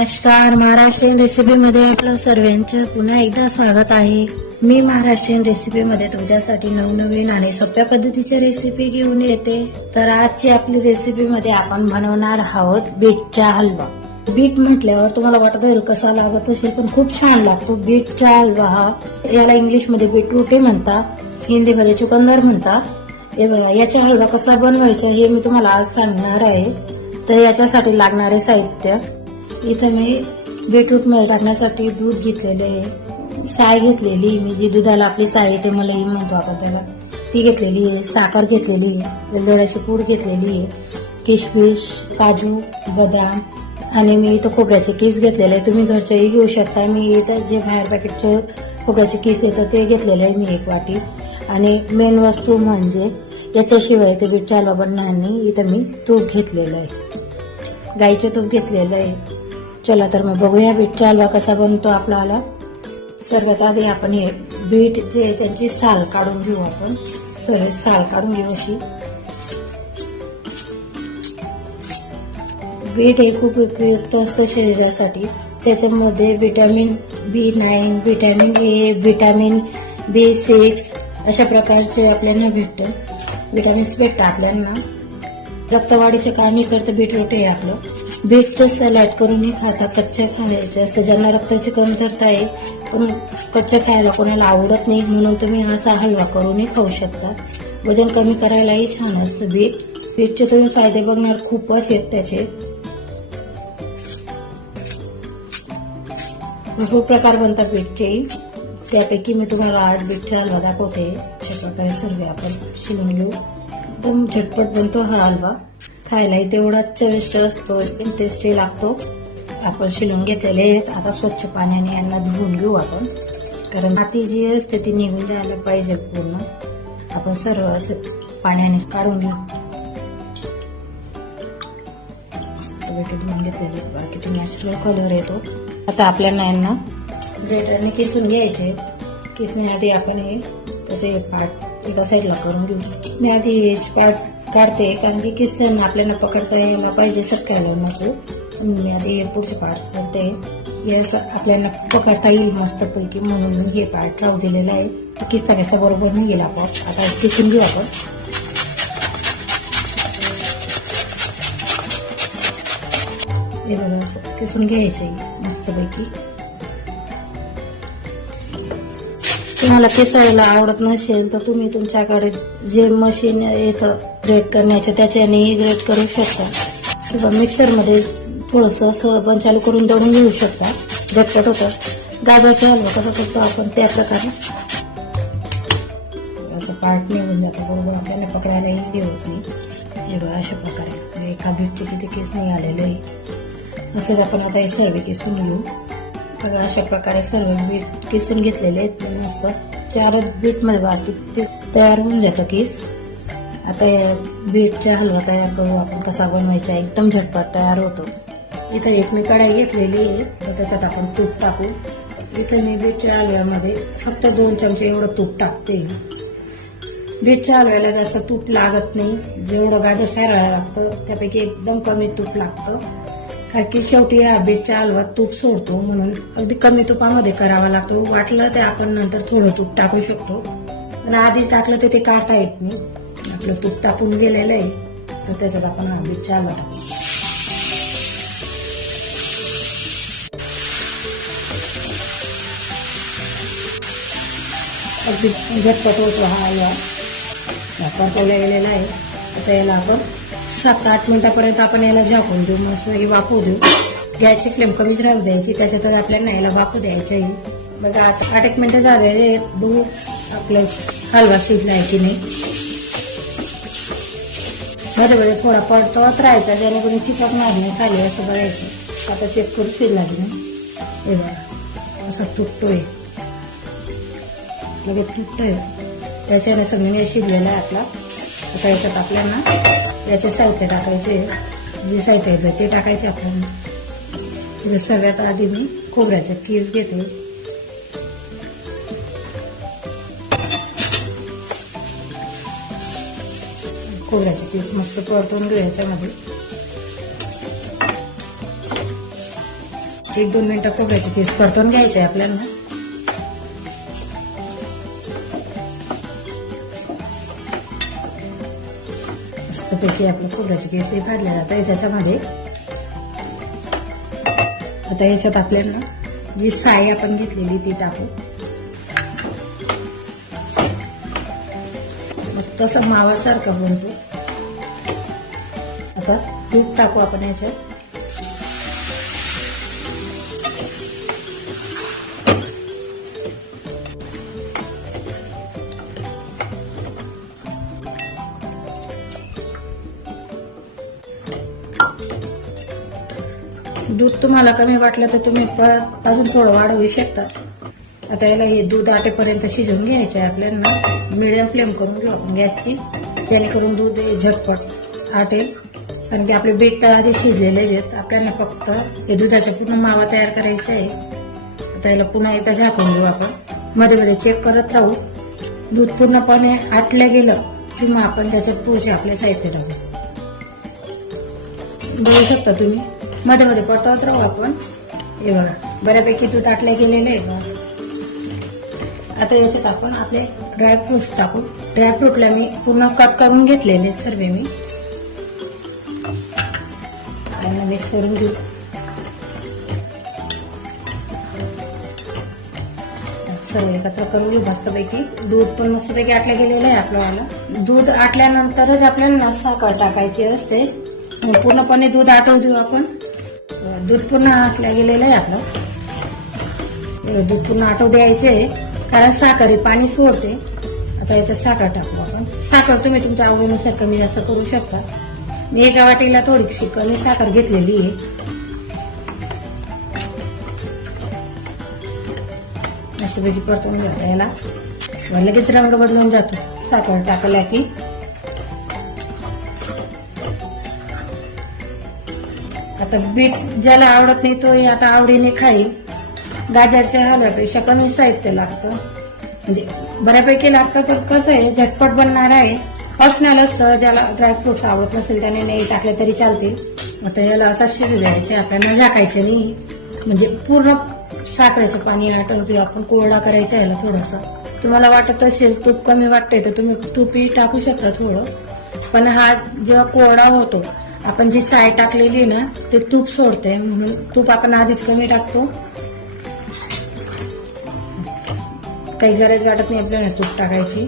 नमस्कार. महाराष्ट्रीयन रेसिपीमध्ये आपलं सर्वांचं पुन्हा एकदा स्वागत आहे. मी महाराष्ट्रीयन रेसिपीमध्ये तुमच्यासाठी नवनवीन आणि सोप्या पद्धतीच्या रेसिपी घेऊन येते. तर आजची आपली रेसिपीमध्ये आपण बनवणार आहोत बीटचा हलवा. बीट म्हटल्यावर तुम्हाला वाटत असेल कसा लागत असेल पण खूप छान लागतो. बीटचा हलवा हा याला इंग्लिशमध्ये बीटरूटे म्हणता हिंदीमध्ये चुकंदर म्हणता. याचा हलवा कसा बनवायचा हे मी तुम्हाला आज सांगणार आहे. तर याच्यासाठी लागणारे साहित्य इथं मी बीटरूटमध्ये टाकण्यासाठी दूध घेतलेले आहे. साय घेतलेली मी जी दुधाला आपली साय येते ही म्हणतो आपण त्याला. ती घेतलेली आहे साखर घेतलेली आहे वेलदोड्याची पूड घेतलेली आहे किशमिश काजू बदाम आणि मी इथं खोबऱ्याचे केस घेतलेले आहे. तुम्ही घरचेही घेऊ शकता मी इथं जे बाहेर पॅकेटचे खोबऱ्याचे केस येतं ते घेतलेले आहे मी एक वाटी. आणि मेन वस्तू म्हणजे याच्याशिवाय ते बीट चालवा बनणार नाही. इथं मी तूप घेतलेलं आहे. गाईचे तूप घेतलेलं आहे. चला तर मग बघूया बीटचा हलवा कसा बनतो आपला आला सर्वात आधी आपण हे बीट जे त्यांची साल काढून घेऊ आपण. सर साल काढून घेऊ अशी. बीट हे खूप उपयुक्त असतं शरीरासाठी. त्याच्यामध्ये vitamin B nine vitamin A vitamin B six अशा प्रकारचे आपल्याला भेटतं. विटॅमिन्स भेटतं आपल्याला. रक्तवाढीचं कारणी करतं बीटरूट हे आपलं. बीटचं सॅलॅड करूनही खाता. कच्चं खायचं असतं ज्यांना रक्ताची कमतरता आहे पण कच्चं खायला कोणाला आवडत नाही म्हणून तुम्ही असा हलवा करूनही खाऊ शकता. वजन कमी करायलाही छान असतं बीट. बीटचे तुम्ही फायदे बघणार खूपच आहेत त्याचे. भरपूर प्रकार बनतात बीटचेही त्यापैकी मी तुम्हाला आज बीटचा हलवा दाखवते. अशा प्रकारे सर्व आपण शिवून घेऊ. एकदम झटपट बनतो हा हलवा. खायलाही तेवढाच चविष्ट असतो एकदम टेस्टी लागतो. आपण शिलून घेतलेले आहेत. आता स्वच्छ पाण्याने यांना धुवून घेऊ आपण. कारण माती जी असते ती निघून द्यायला पाहिजे पूर्ण. आपण सर्व असं पाण्याने काढून घेऊ. मस्तपैकी धुवून घेतलेले बाकी तो नॅचरल कलर येतो. आता आपल्याला यांना ग्रेटरने किसून घ्यायचे किसण्याआधी आपण हे त्याचे पार्ट एका साईडला करून घेऊ. मी आधी हे पार्ट काढते कारण की किसताना आपल्याला पकडता यायला पाहिजे सटकायला नको. मी आधी हे पुढचे पार्ट करते. यास आपल्याला पकडता येईल मस्तपैकी म्हणून मी हे पार्ट राहू दिलेलं आहे. किस्ता किस्ता बरोबर नाही गेला आपण. आता किसून घेऊ आपण. किसून घ्यायचे मस्तपैकी. तुम्हाला पिसायला आवडत नसेल तर तुम्ही तुमच्याकडे जे मशीन येतं ग्रेट करण्याचे त्याच्यानेही ग्रेट करू शकता. किंवा मिक्सरमध्ये थोडंसं असं पण चालू करून दळून घेऊ शकता. झटपट होतं. गाजरचे हलवा कसा करतो आपण त्या प्रकारे. असं पार्ट निघून जातं. बरोबर. आपल्याला पकडायलाही हे होत नाही. हे बघा अशा प्रकारे. एका बीटचे किती केस नाही आलेले. आहे असंच आपण आता हे सर्व किसून घेऊ बघा अशा प्रकारे सर्व बीट किसून घेतलेले आहेत. मस्त चारच बीटमध्ये बाकी ते तयार होऊन जातं केस. आता या बीटचा हलवा तयार करू आपण कसा बनवायचा एकदम झटपट तयार होतो. इथं एक मी कढाई घेतलेली आहे. तर त्याच्यात आपण तूप टाकू. इथं मी बीटच्या हलव्यामध्ये फक्त दोन चमचे एवढं तूप टाकते. बीटच्या हलव्याला जास्त तूप लागत नाही. जेवढं गाजर सारायला लागतं त्यापैकी एकदम कमी तूप लागतं. कारण की शेवटी हा हलवात तूप सोडतो म्हणून अगदी कमी तुपामध्ये करावा लागतो. वाटलं ते आपण नंतर थोडं तूप टाकू शकतो. पण आधी टाकलं तर ते काढता येत नाही. आपलं तूप टाकून गेलेलं आहे. तर त्याच्यात आपण हा हलवा टाकतो अगदी झटपट होतो हा हलवा वापरता गेलेला आहे. आता याला आपण सात आठ मिनिटापर्यंत आपण याला झाकून देऊ मस्त हे वापू देऊ. गॅसची फ्लेम कमीच राहू द्यायची त्याच्यात आपल्याला याला वापू द्यायची आहे. बघा आता आठ एक मिनिटं झालेले बघू आपलं हलवा शिजलाय की नाही. मध्ये मध्ये थोडा पडतोच राहायचा जेणेकरून चिकट नाही खाली असं बघायचं. आता चेक करून शिजला की नाही हे बघा असं तुटतोय. लगेच तुटतोय. त्याच्याने सगळं शिजलेला आहे आपला. आता याच्यात आपल्याला याचे साहित्य टाकायचे. जे साहित्य येतं ते टाकायचे आपल्याला तिथे सगळ्यात आधी मी खोबऱ्याचे केस घेते. खोबऱ्याचे पीस मस्त परतून घेऊ याच्यामध्ये. एक दोन मिनिटं खोबऱ्याचे केस परतून घ्यायचे आपल्याला. मस्तपैकी आपलं खोबऱ्याची केस हे भाजले जात आहे त्याच्यामध्ये आता याच्यात आपल्याला जी साय आपण घेतलेली ती टाकू. मस्त असं मावासारखं बनतो. आता तूप टाकू आपण याच्यात. दूध तुम्हाला कमी वाटलं तर तुम्ही परत अजून थोडं वाढवू शकता. आता याला हे दूध आटेपर्यंत शिजवून घ्यायचं आहे आपल्याला. मिडियम फ्लेम करून घेऊ आपण गॅसची. जेणेकरून दूध झटपट आटेल कारण की आपले बीट तर आधी शिजलेले आहेत आपल्याला फक्त हे दुधाचा पूर्ण मावा तयार करायचा आहे आता याला पुन्हा एकदा झाकून घेऊ आपण. मध्ये मध्ये चेक करत राहू. दूध पूर्णपणे आटलं गेलं किंवा आपण त्याच्यात पुढचे आपले साहित्य टाकू. बघू शकता तुम्ही. मध्ये मध्ये परतवत राहू आपण. हे बघा बऱ्यापैकी दूध आटले गेलेले आहे. आता याच्यात आपण आपले ड्रायफ्रुट्स टाकू. ड्रायफ्रूटला मी पूर्ण कट करून घेतलेले सर्व मी. आणि मिक्स करून घेऊ सर्व एकत्र करून घेऊ. मस्तपैकी दूध पण मस्तपैकी आटलं गेलेलं आहे आपल्याला. दूध आटल्यानंतरच आपल्याला साखर टाकायची असते. पूर्णपणे दूध आटवू देऊ आपण. दूध पूर्ण आटल्या गेलेलं आहे आपलं. एवढं दूध पूर्ण आटवू द्यायचे कारण साखर पाणी सोडते. आता याच्यात साखर टाकू आपण. साखर तुम्ही तुमच्या आवडीनुसार कमी जास्त करू शकता. मी एका वाटीला थोडीशी कमी साखर घेतलेली आहे. मस्तपैकी परतून घ्या याला. लगेच रंग बदलून जातो. साखर टाकल्या की आता बीट ज्याला आवडत नाही तो आता आवडीने खाईल. गाजरच्या हलव्यापेक्षा कमी साहित्य लागतं. म्हणजे बऱ्यापैकी लागतं तर कसं आहे झटपट बनणार आहे. ऑप्शनल असतं ज्याला ड्रायफ्रुट्स आवडत नसेल त्याने नाही टाकले तरी चालतील. आता याला असा शिजू द्यायचे आपल्याला झाकायचे नाही. म्हणजे पूर्ण साखरेचं पाणी आटल किंवा आपण कोरडा करायचा याला थोडासा. तुम्हाला वाटत असेल तूप कमी वाटतंय तर तुम्ही तुपही टाकू शकता थोडं. पण हा जेव्हा कोरडा होतो आपण जी साय टाकलेली ना ते तूप सोडते. म्हणून तूप आपण आधीच कमी टाकतो. काही गरज वाटत नाही आपल्याला तूप टाकायची.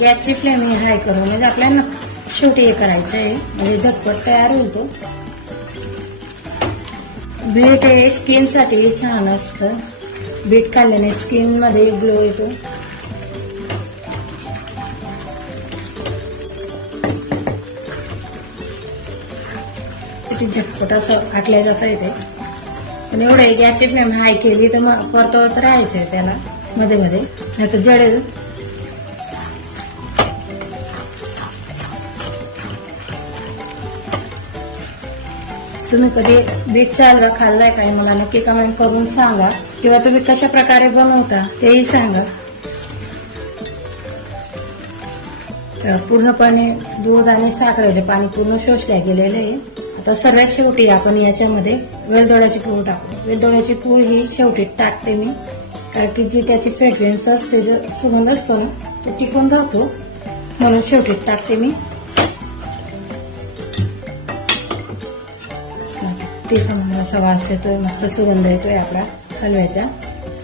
गॅसची फ्लेम ही हाय करू म्हणजे आपल्याला शेवटी हे करायचं आहे. म्हणजे झटपट तयार होईल तो. बीट हे स्किनसाठी छान असतं. बीट खाल्ल्याने स्किनमध्ये ग्लो येतो. व्यवस्थित झटपट असं आटल्या जाता येते. पण एवढं गॅसची फ्लेम हाय केली तर मग परतवत राहायचे त्याला मध्ये मध्ये. नाही तर जडेल. तुम्ही कधी बीटचा हलवा खाल्लाय काय मला नक्की कमेंट करून सांगा. किंवा तुम्ही कशा प्रकारे बनवता तेही सांगा. पूर्णपणे दूध आणि साखरेचे पाणी पूर्ण शोषल्या गेलेले आहे. आता सर्वात शेवटी आपण याच्यामध्ये वेलदोड्याची पूळ टाकू. वेलदोड्याची पूळ ही शेवटी टाकते मी. कारण की जी त्याची फ्रेग्रन्स असते जो सुगंध असतो ना तो टिकून राहतो. म्हणून शेवटी टाकते मी. ते पण मला असा वास येतोय मस्त सुगंध येतोय आपला हलव्याचा.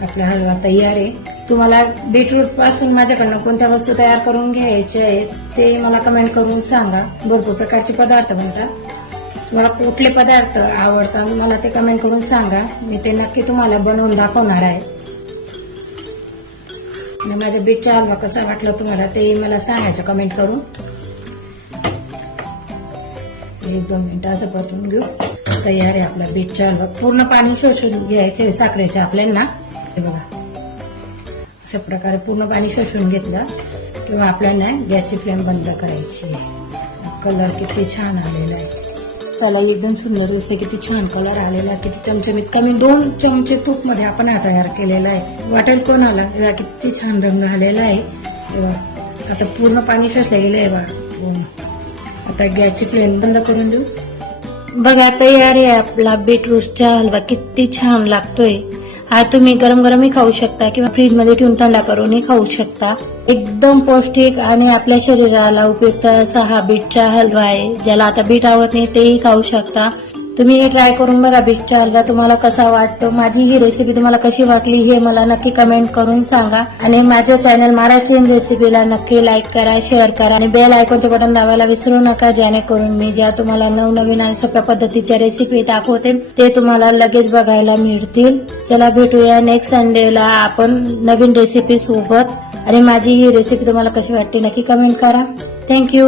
आपला हलवा तयार आहे. तुम्हाला बीटरूटपासून माझ्याकडनं कोणत्या वस्तू तयार करून घ्यायच्या आहेत ते मला कमेंट करून सांगा. भरपूर प्रकारचे पदार्थ बनतात. तुम्हाला कुठले पदार्थ आवडतात मला ते कमेंट करून सांगा. मी ते नक्की तुम्हाला बनवून दाखवणार आहे. आणि माझ्या बीटचा हलवा कसा वाटला तुम्हाला ते मला सांगायचं कमेंट करून. एक दोन मिनटं असं परतून घेऊ. तयार आहे आपला बीटचा हलवा. पूर्ण पाणी शोषून घ्यायचे साखरेचे आपल्याला. हे बघा. अशा प्रकारे पूर्ण पाणी शोषून घेतलं. किंवा आपल्याला गॅसची फ्लेम बंद करायची कलर किती छान आलेला त्याला एकदम सुंदर दिसते किती छान कलर आलेला आहे किती चमचमीत. कमी दोन चमचे तूपमध्ये आपण हा तयार केलेला आहे. वाटेल कोणाला तेव्हा किती छान रंग आलेला आहे. आता पूर्ण पाणी शोषलं गेलं आहे बा आता हो. आता गॅसची फ्लेम बंद करून देऊ. बघा तयार आहे आपला बीटरूटचा हलवा किती छान लागतोय. हा तुम्ही गरम गरमही खाऊ शकता किंवा फ्रीजमध्ये ठेवून थंडा करूनही खाऊ शकता. एकदम पौष्टिक आणि आपल्या शरीराला उपयुक्त असा हा बीटचा हलवा आहे ज्याला आता बीट आवडत नाही तेही खाऊ शकता. तुम्ही हे ट्राय करून बघा बीटचा तुम्हाला कसा वाटतो. माझी ही रेसिपी तुम्हाला कशी वाटली हे मला नक्की कमेंट करून सांगा. आणि माझ्या चॅनल महाराष्ट्रीयन रेसिपीला नक्की लाईक करा शेअर करा. आणि बेल आयकॉनचे बटन दाबायला विसरू नका जेणेकरून मी ज्या तुम्हाला नवनवीन आणि सोप्या पद्धतीच्या रेसिपी दाखवते ते तुम्हाला लगेच बघायला मिळतील. चला भेटूया नेक्स्ट संडेला आपण नवीन रेसिपी सोबत. आणि माझी ही रेसिपी तुम्हाला कशी वाटते नक्की कमेंट करा. थँक्यू